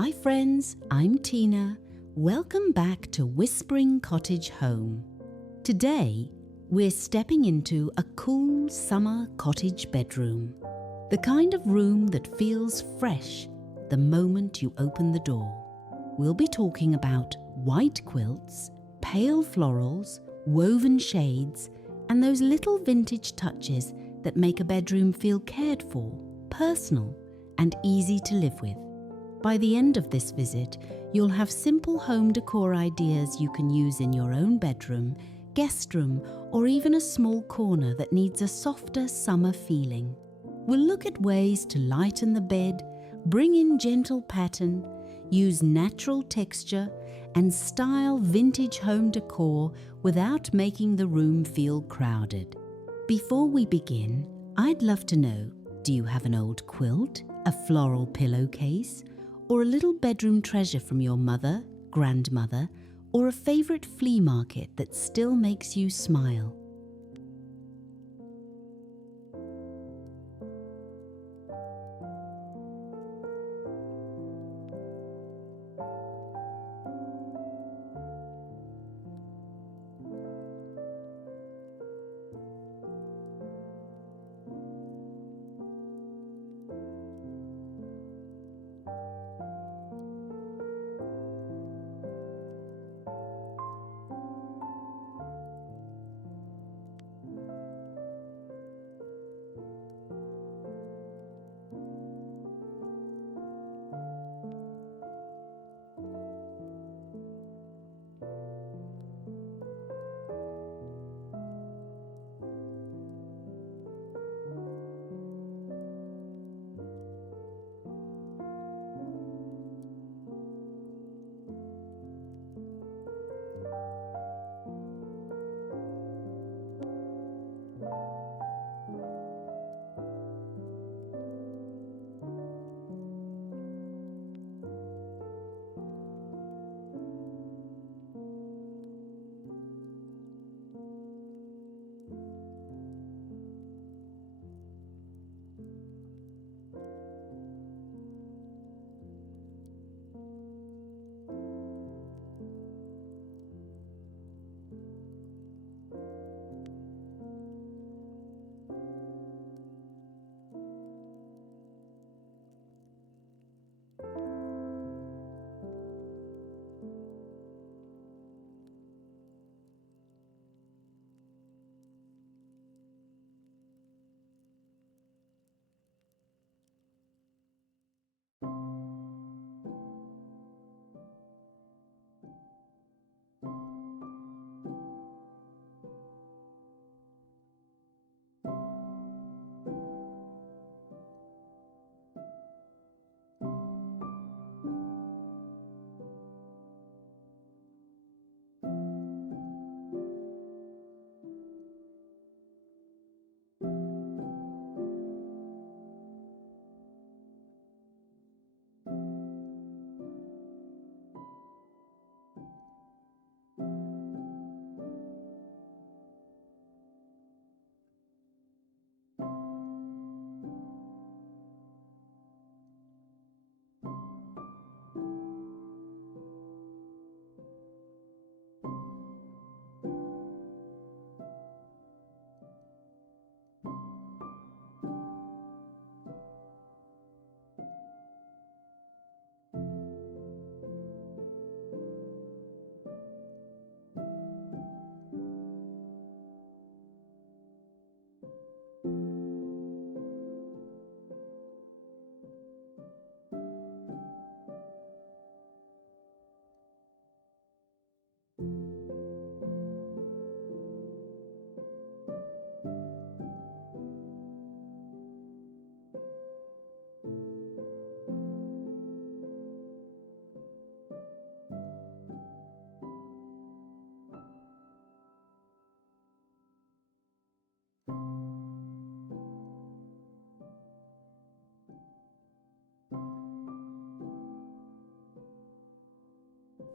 Hi friends, I'm Tina. Welcome back to Whispering Cottage Home. Today, we're stepping into a cool summer cottage bedroom. The kind of room that feels fresh the moment you open the door. We'll be talking about white quilts, pale florals, woven shades, and those little vintage touches that make a bedroom feel cared for, personal, and easy to live with. By the end of this visit, you'll have simple home decor ideas you can use in your own bedroom, guest room, or even a small corner that needs a softer summer feeling. We'll look at ways to lighten the bed, bring in gentle pattern, use natural texture, and style vintage home decor without making the room feel crowded. Before we begin, I'd love to know, do you have an old quilt, a floral pillowcase, or a little bedroom treasure from your mother, grandmother, or a favorite flea market that still makes you smile?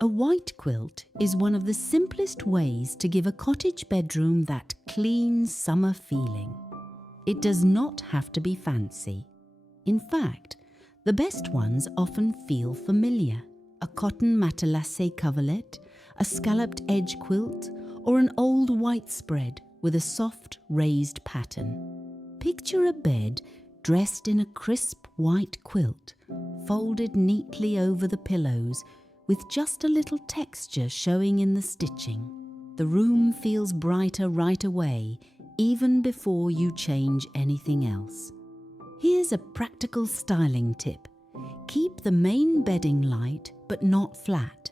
A white quilt is one of the simplest ways to give a cottage bedroom that clean summer feeling. It does not have to be fancy. In fact, The best ones often feel familiar. A cotton matelassé coverlet, a scalloped edge quilt, or an old white spread with a soft raised pattern. Picture a bed dressed in a crisp white quilt, folded neatly over the pillows with just a little texture showing in the stitching. The room feels brighter right away, even before you change anything else. Here's a practical styling tip. Keep the main bedding light but not flat.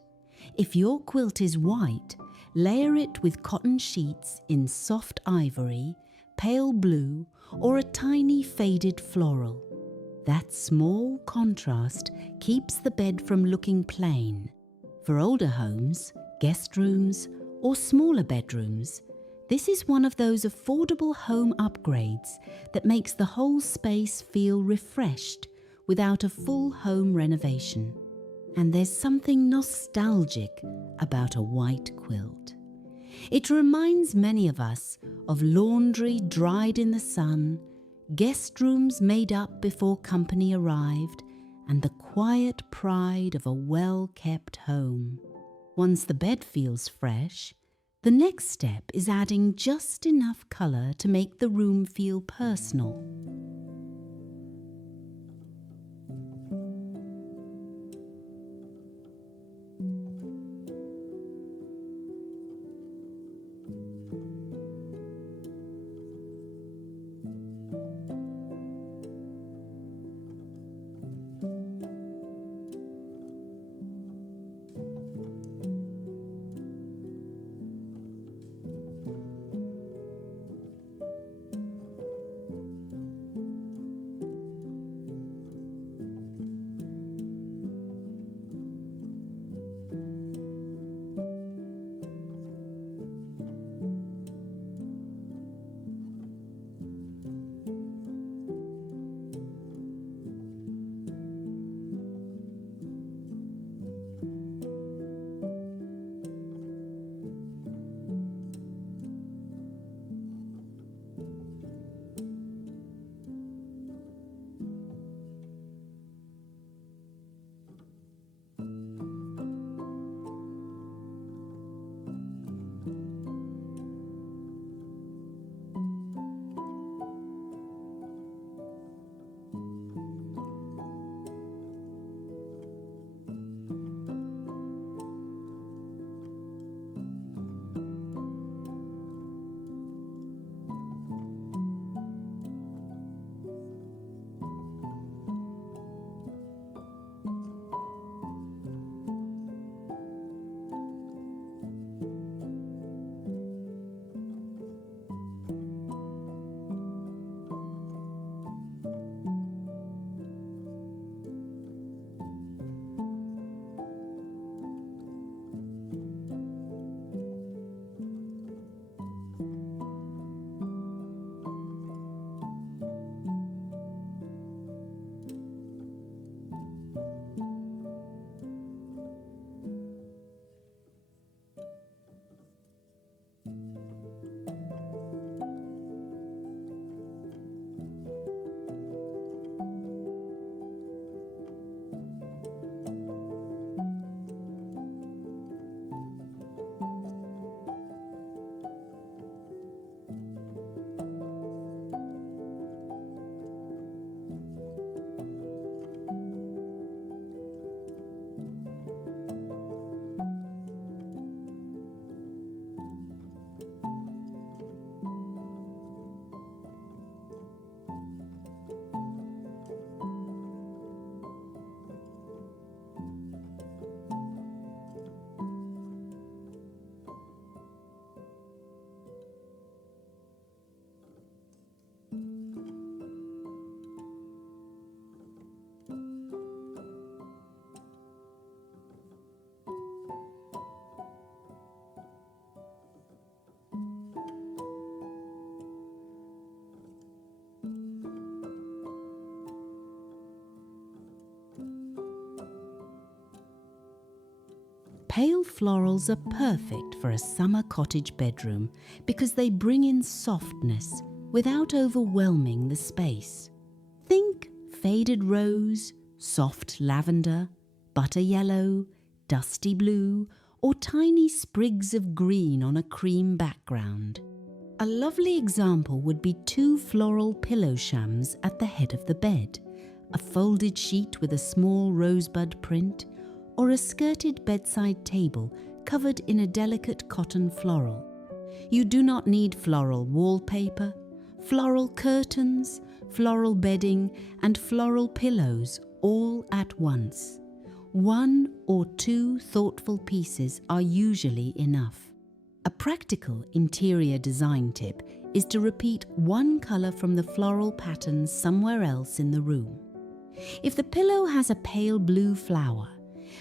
If your quilt is white, layer it with cotton sheets in soft ivory, pale blue, or a tiny faded floral. That small contrast keeps the bed from looking plain. For older homes, guest rooms, or smaller bedrooms, this is one of those affordable home upgrades that makes the whole space feel refreshed without a full home renovation. And there's something nostalgic about a white quilt. It reminds many of us of laundry dried in the sun, guest rooms made up before company arrived, and the quiet pride of a well-kept home. Once the bed feels fresh, the next step is adding just enough colour to make the room feel personal. Pale florals are perfect for a summer cottage bedroom because they bring in softness without overwhelming the space. Think faded rose, soft lavender, butter yellow, dusty blue, or tiny sprigs of green on a cream background. A lovely example would be 2 floral pillow shams at the head of the bed, a folded sheet with a small rosebud print, or a skirted bedside table covered in a delicate cotton floral. You do not need floral wallpaper, floral curtains, floral bedding, and floral pillows all at once. 1 or 2 thoughtful pieces are usually enough. A practical interior design tip is to repeat one colour from the floral pattern somewhere else in the room. If the pillow has a pale blue flower,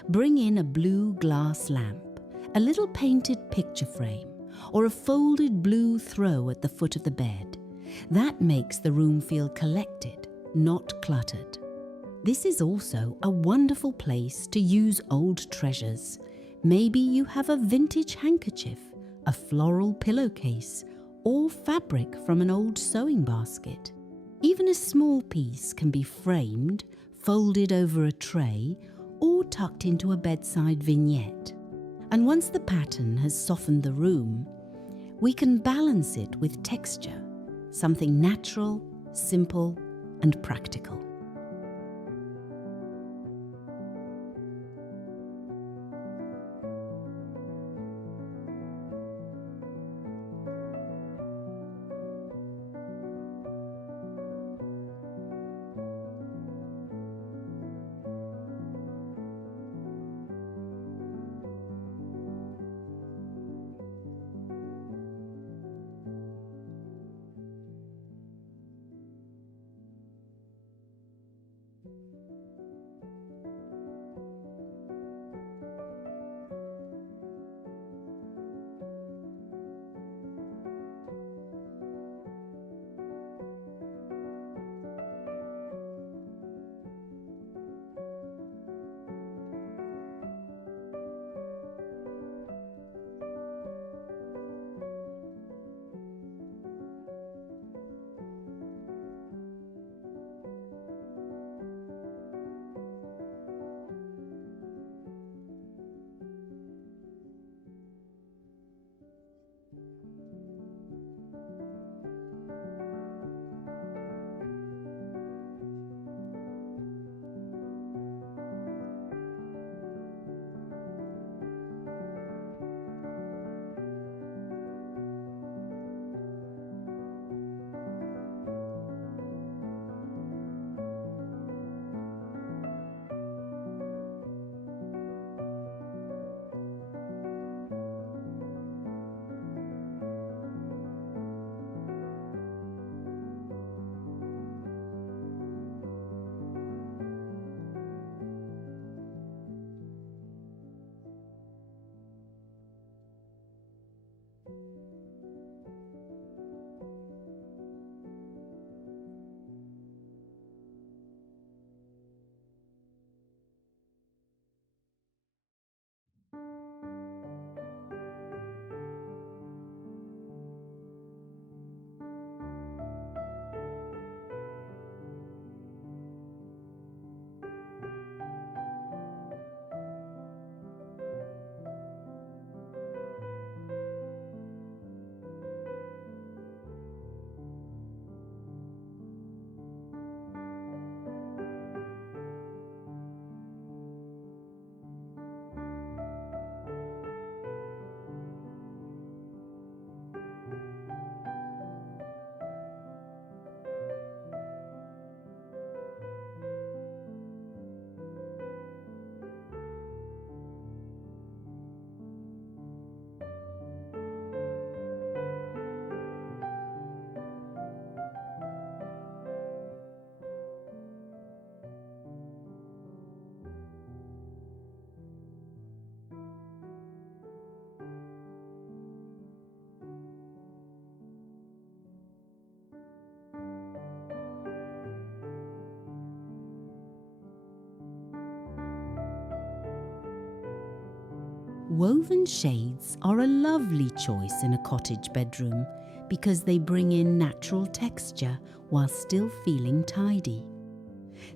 bring in a blue glass lamp, a little painted picture frame, or a folded blue throw at the foot of the bed. That makes the room feel collected, not cluttered. This is also a wonderful place to use old treasures. Maybe you have a vintage handkerchief, a floral pillowcase, or fabric from an old sewing basket. Even a small piece can be framed, folded over a tray, or tucked into a bedside vignette. And once the pattern has softened the room, we can balance it with texture, something natural, simple, and practical. Woven shades are a lovely choice in a cottage bedroom because they bring in natural texture while still feeling tidy.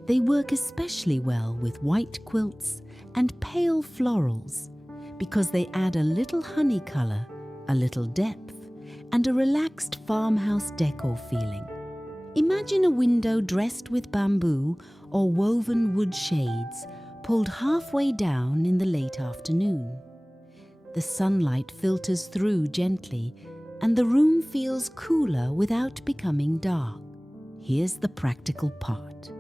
They work especially well with white quilts and pale florals because they add a little honey colour, a little depth, and a relaxed farmhouse decor feeling. Imagine a window dressed with bamboo or woven wood shades pulled halfway down in the late afternoon. The sunlight filters through gently and the room feels cooler without becoming dark. Here's the practical part.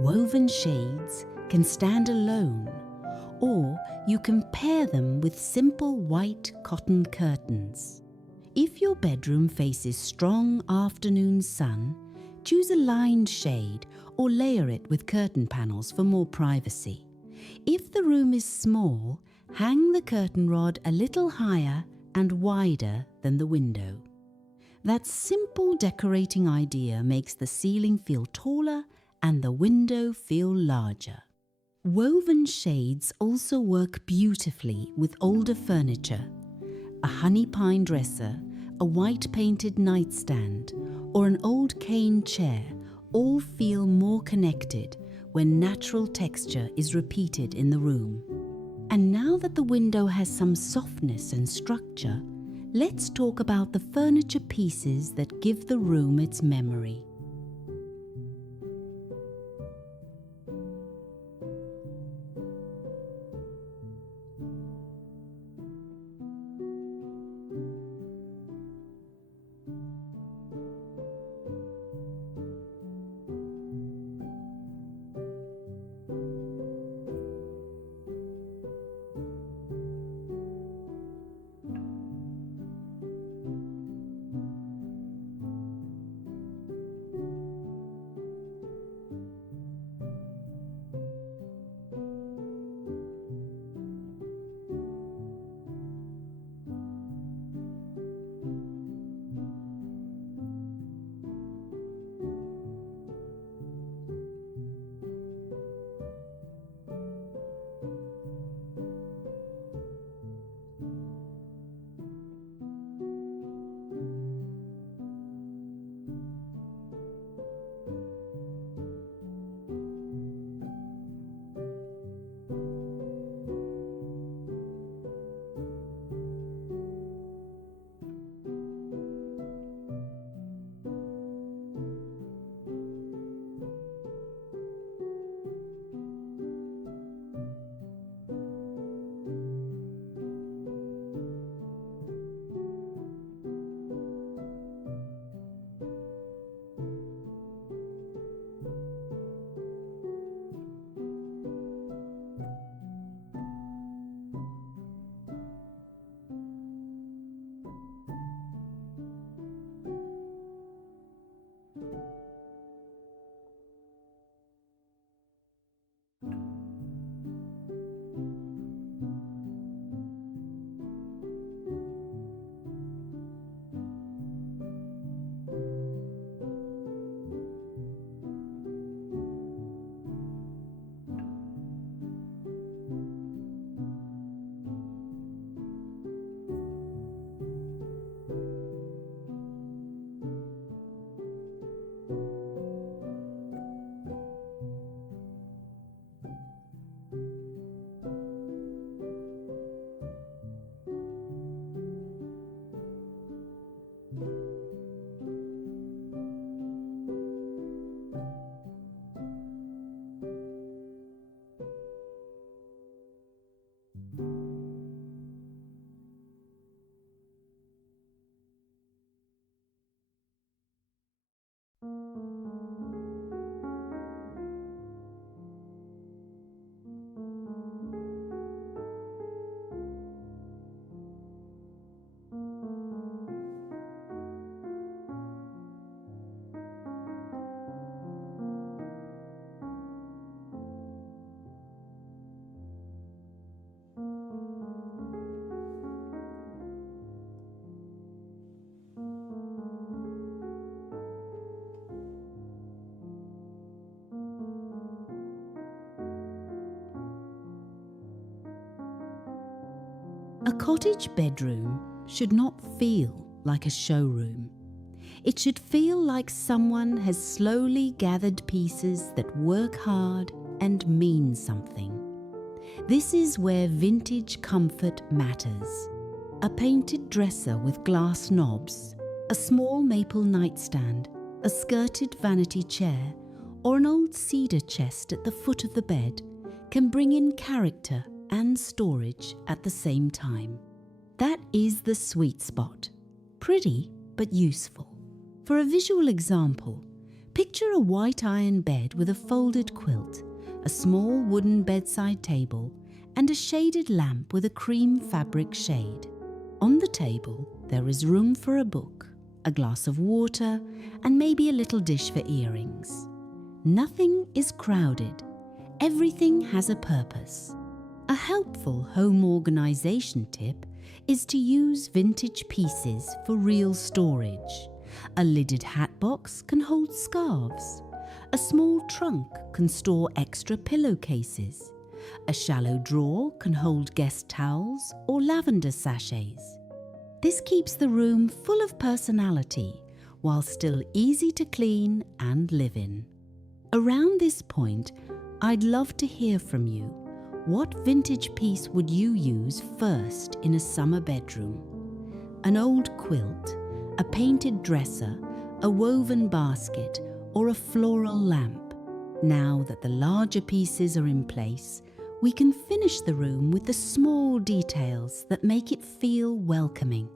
Woven shades can stand alone, or you can pair them with simple white cotton curtains. If your bedroom faces strong afternoon sun, choose a lined shade or layer it with curtain panels for more privacy. If the room is small, hang the curtain rod a little higher and wider than the window. That simple decorating idea makes the ceiling feel taller and the window feel larger. Woven shades also work beautifully with older furniture. A honey pine dresser, a white painted nightstand, or an old cane chair all feel more connected when natural texture is repeated in the room. And now that the window has some softness and structure, let's talk about the furniture pieces that give the room its memory. A cottage bedroom should not feel like a showroom. It should feel like someone has slowly gathered pieces that work hard and mean something. This is where vintage comfort matters. A painted dresser with glass knobs, a small maple nightstand, a skirted vanity chair, or an old cedar chest at the foot of the bed can bring in character and storage at the same time. That is the sweet spot. Pretty, but useful. For a visual example, picture a white iron bed with a folded quilt, a small wooden bedside table, and a shaded lamp with a cream fabric shade. On the table, there is room for a book, a glass of water, and maybe a little dish for earrings. Nothing is crowded. Everything has a purpose. A helpful home organization tip is to use vintage pieces for real storage. A lidded hat box can hold scarves. A small trunk can store extra pillowcases. A shallow drawer can hold guest towels or lavender sachets. This keeps the room full of personality while still easy to clean and live in. Around this point, I'd love to hear from you. What vintage piece would you use first in a summer bedroom? An old quilt, a painted dresser, a woven basket, or a floral lamp? Now that the larger pieces are in place, we can finish the room with the small details that make it feel welcoming.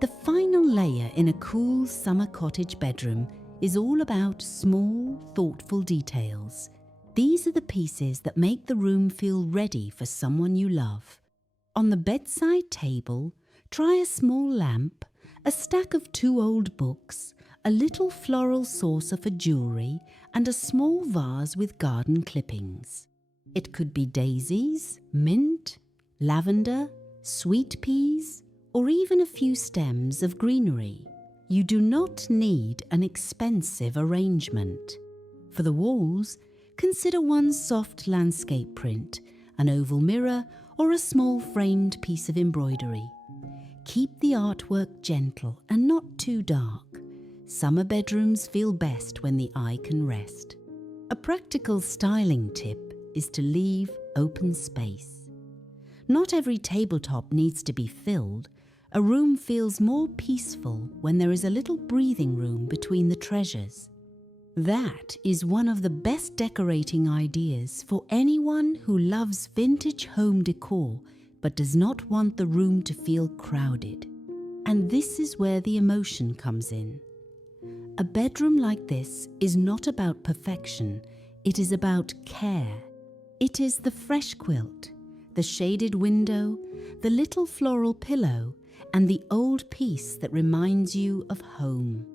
The final layer in a cool summer cottage bedroom is all about small, thoughtful details. These are the pieces that make the room feel ready for someone you love. On the bedside table, try a small lamp, a stack of 2 old books, a little floral saucer for jewellery, and a small vase with garden clippings. It could be daisies, mint, lavender, sweet peas, or even a few stems of greenery. You do not need an expensive arrangement. For the walls, consider one soft landscape print, an oval mirror, or a small framed piece of embroidery. Keep the artwork gentle and not too dark. Summer bedrooms feel best when the eye can rest. A practical styling tip is to leave open space. Not every tabletop needs to be filled. A room feels more peaceful when there is a little breathing room between the treasures. That is one of the best decorating ideas for anyone who loves vintage home decor but does not want the room to feel crowded. And this is where the emotion comes in. A bedroom like this is not about perfection, it is about care. It is the fresh quilt, the shaded window, the little floral pillow, and the old piece that reminds you of home.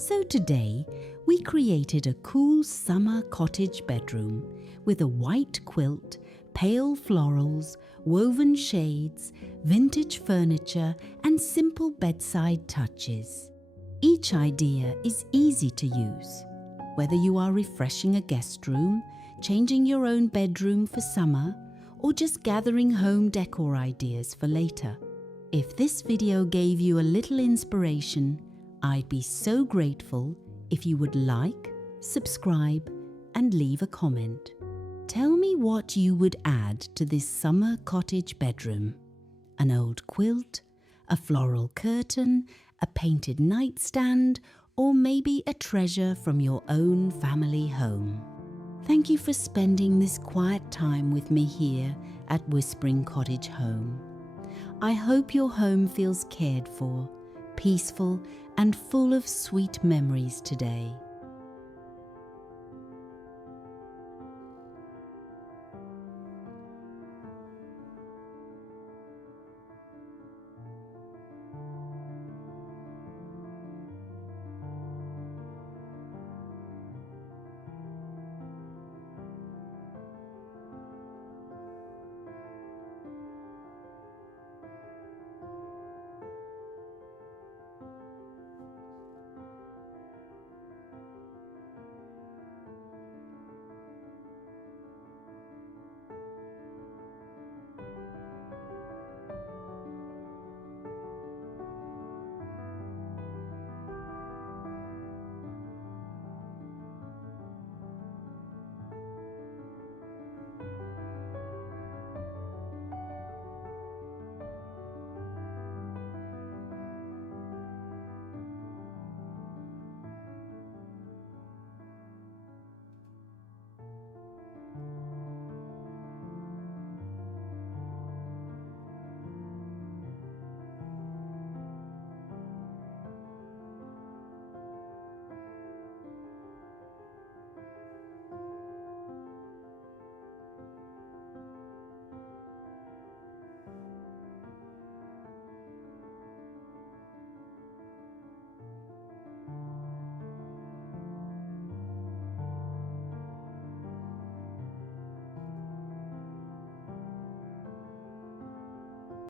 So today, we created a cool summer cottage bedroom with a white quilt, pale florals, woven shades, vintage furniture, and simple bedside touches. Each idea is easy to use, whether you are refreshing a guest room, changing your own bedroom for summer, or just gathering home decor ideas for later. If this video gave you a little inspiration, I'd be so grateful if you would like, subscribe, and leave a comment. Tell me what you would add to this summer cottage bedroom. An old quilt, a floral curtain, a painted nightstand, or maybe a treasure from your own family home. Thank you for spending this quiet time with me here at Whispering Cottage Home. I hope your home feels cared for, peaceful, and full of sweet memories today.